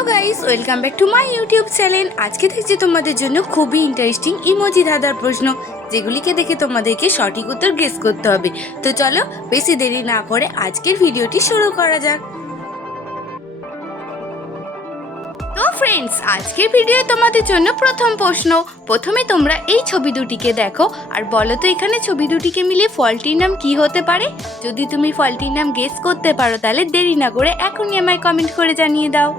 Hello guys welcome back to my YouTube channel আজকে দেখছি তোমাদের জন্য খুবই ইন্টারেস্টিং ইমোজি ধাঁধার প্রশ্ন, যেগুলিকে দেখে তোমাদেরকে সঠিক উত্তর গেস করতে হবে। তো চলো, বেশি দেরি না করে আজকের ভিডিওটি শুরু করা যাক। তো ফ্রেন্ডস আজকের ভিডিও তোমাদের জন্য প্রথম প্রশ্ন। প্রথমে তোমরা এই ছবি দুটিকে দেখো, আর বলো তো এখানে ছবি দুটিকে মিলিয়ে ফলটির নাম কি হতে পারে? যদি তুমি ফলটির নাম গেস করতে পারো, তাহলে দেরি না করে এখনই আমায় কমেন্ট করে জানিয়ে দাও।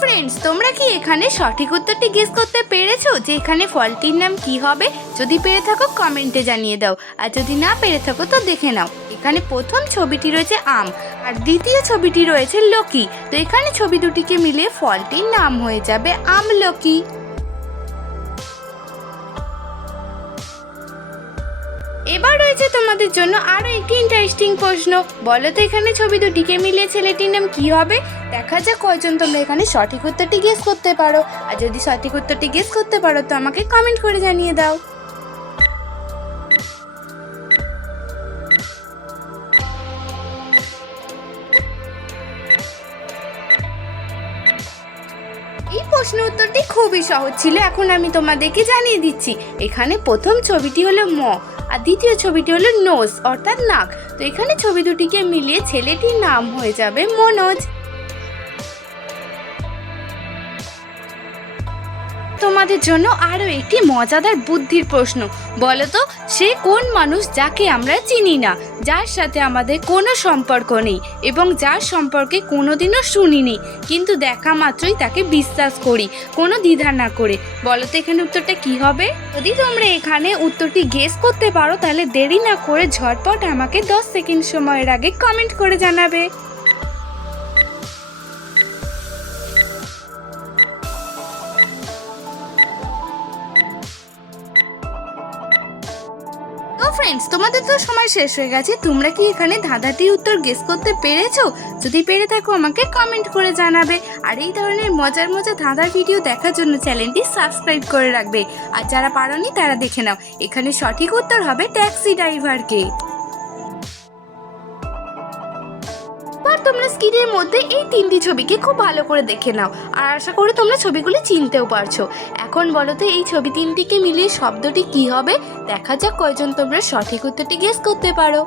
ফ্রেন্ডস তোমরা কি এখানে সঠিক উত্তরটি গেস করতে পেরেছ? যে এখানে ফলটির নাম কি হবে? যদি পেরে থাকো কমেন্টে জানিয়ে দাও। আর যদি না পেরে থাকো, তো দেখে নাও। এখানে প্রথম ছবিটি রয়েছে আম, আর দ্বিতীয় ছবিটি রয়েছে লকি। তো এখানে ছবি দুটিকে মিলে ফলটির নাম হয়ে যাবে আম আমলকি। এবার রয়েছে তোমাদের জন্য আরও একটি ইন্টারেস্টিং প্রশ্ন। বলো তো এখানে ছবি দুটিকে মিলিয়ে ছেলেটির নাম কি হবে? দেখা যাক কয়জন তোমরা এখানে সঠিক উত্তরটি গেস করতে পারো। আর যদি সঠিক উত্তরটি গেস করতে পারো, তো আমাকে কমেন্ট করে জানিয়ে দাও। এই প্রশ্ন উত্তরটি খুবই সহজ ছিল, এখন আমি তোমাদেরকে জানিয়ে দিচ্ছি। এখানে প্রথম ছবিটি হলো ম। আর দ্বিতীয় ছবিটি হলো নোস অর্থাৎ নাক। তো এখানে ছবি দুটিকে মিলিয়ে ছেলেটির নাম হয়ে যাবে মনোজ। তোমাদের জন্য আরও একটি মজাদার বুদ্ধির প্রশ্ন। বলো তো সে কোন মানুষ যাকে আমরা চিনি না? যার সাথে আমাদের কোনো সম্পর্ক নেই এবং যার সম্পর্কে কোনোদিনও শুনিনি। কিন্তু দেখা মাত্রই তাকে বিশ্বাস করি, কোনো দ্বিধা না করে। বলো তো এখানে উত্তরটা কি হবে? যদি তোমরা এখানে উত্তরটি গেস করতে পারো, তাহলে দেরি না করে ঝটপট আমাকে দশ সেকেন্ড সময়ের আগে কমেন্ট করে জানাবে। তো ফ্রেন্ডস তোমাদের তো সময় শেষ হয়ে গেছে। তোমরা কি এখানে ধাঁধাটির উত্তর গেস করতে পেরেছ? যদি পেরে থাকো, আমাকে কমেন্ট করে জানাবে। আর এই ধরনের মজার মজার ধাঁধার ভিডিও দেখার জন্য চ্যানেলটি সাবস্ক্রাইব করে রাখবে। আর যারা পারোনি, তারা দেখে নাও। এখানে সঠিক উত্তর হবে ট্যাক্সি ড্রাইভারকে স্ক্রিনের মধ্যে এই তিনটি ছবিকে খুব ভালো করে দেখে নাও। আর আশা করি তোমরা ছবিগুলি চিনতেও পারছ। এখন বলো তো, এই ছবি তিনটিকে মিলিয়ে শব্দটি কি হবে? দেখা যাক কয়জন তোমরা সঠিক উত্তরটি গেস করতে পারো।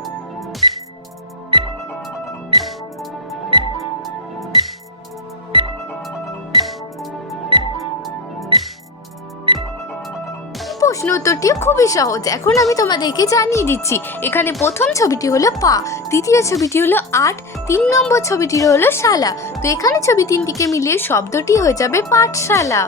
প্রশ্ন উত্তরটিও খুবই সহজ। এখন আমি তোমাদেরকে জানিয়ে দিচ্ছি, এখানে প্রথম ছবিটি হলো পা, দ্বিতীয় ছবিটি হলো আট, তিন নম্বর ছবিটি হলো শালা। তো এখানে ছবি তিনটিকে মিলিয়ে শব্দটি হয়ে যাবে পাঠশালা।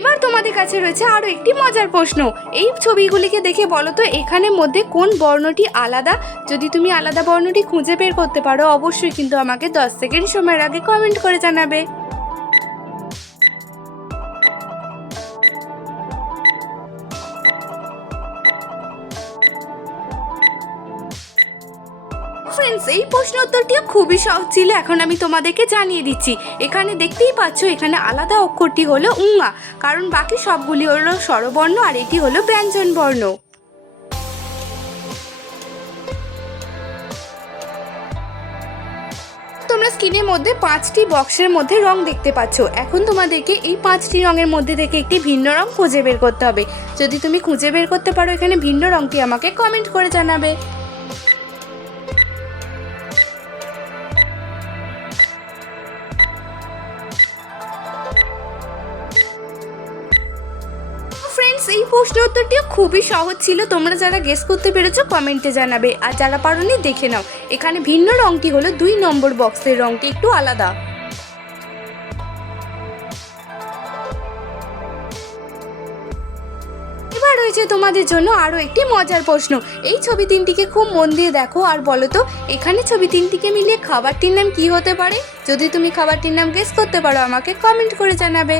এবার তোমাদের কাছে রয়েছে আরও একটি মজার প্রশ্ন। এই ছবিগুলিকে দেখে বলো তো এখানে মধ্যে কোন বর্ণটি আলাদা? যদি তুমি আলাদা বর্ণটি খুঁজে বের করতে পারো, অবশ্যই কিন্তু আমাকে দশ সেকেন্ড সময়ের আগে কমেন্ট করে জানাবে। ফ্রেন্ডস এই প্রশ্ন উত্তরটিও খুবই সহজ ছিল। এখন আমি তোমাদেরকে জানিয়ে দিচ্ছি। এখানে দেখতেই পাচ্ছ, এখানে আলাদা অক্ষরটি হলো উঙা। কারণ বাকি সবগুলি হলো স্বরবর্ণ আর এটি হলো ব্যঞ্জন বর্ণ তোমরা স্ক্রিনের মধ্যে পাঁচটি বক্সের মধ্যে রং দেখতে পাচ্ছ। এখন তোমাদেরকে এই পাঁচটি রঙের মধ্যে থেকে একটি ভিন্ন রং খুঁজে বের করতে হবে। যদি তুমি খুঁজে বের করতে পারো, এখানে ভিন্ন রংটি আমাকে কমেন্ট করে জানাবে। ফ্রেন্ডস এই প্রশ্ন উত্তরটিও খুবই সহজ ছিল। তোমরা যারা গেস করতে পেরেছ কমেন্টে জানাবে। আর যারা পারোনি, দেখে নাও। এখানে ভিন্ন রংটি হলো দুই নম্বর বক্সের রংটি, একটু আলাদা। এবার রয়েছে তোমাদের জন্য আরও একটি মজার প্রশ্ন। এই ছবি তিনটিকে খুব মন দিয়ে দেখো, আর বলো তো, এখানে ছবি তিনটিকে মিলিয়ে খাবারটির নাম কি হতে পারে? যদি তুমি খাবারটির নাম গেস করতে পারো, আমাকে কমেন্ট করে জানাবে।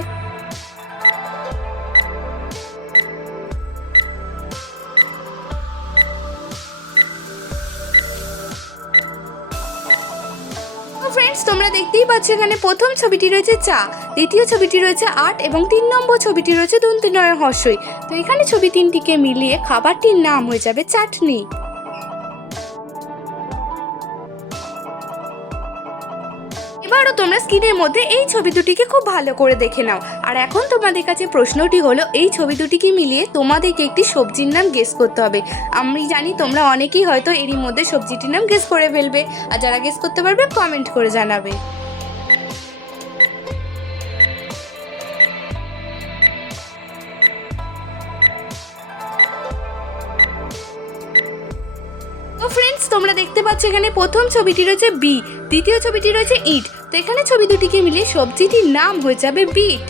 ফ্রেন্ডস তোমরা দেখতেই পাচ্ছ এখানে প্রথম ছবিটি রয়েছে চা, দ্বিতীয় ছবিটি রয়েছে আট এবং তিন নম্বর ছবিটি রয়েছে দন্তিনয় হর্ষই তো এখানে ছবি তিনটিকে মিলিয়ে খাবারটির নাম হয়ে যাবে চাটনি। এবারও তোমরা স্ক্রিনের মধ্যে এই ছবি দুটিকে খুব ভালো করে দেখে নাও। আর এখন তোমাদের কাছে প্রশ্নটি হলো, এই ছবি দুটিকে মিলিয়ে তোমাদেরকে একটি সবজির নাম গেস করতে হবে। আমি জানি তোমরা অনেকেই হয়তো এরই মধ্যে সবজিটির নাম গেস করে ফেলবে, আর যারা গেস করতে পারবে কমেন্ট করে জানাবে। তো ফ্রেন্ডস তোমরা দেখতে পাচ্ছ এখানে প্রথম ছবিটি রয়েছে বি দ্বিতীয় ছবিটি রয়েছে ইট তো এখানে ছবি দুটিকে মিলিয়ে সবজিটির নাম হয়ে যাবে বিট।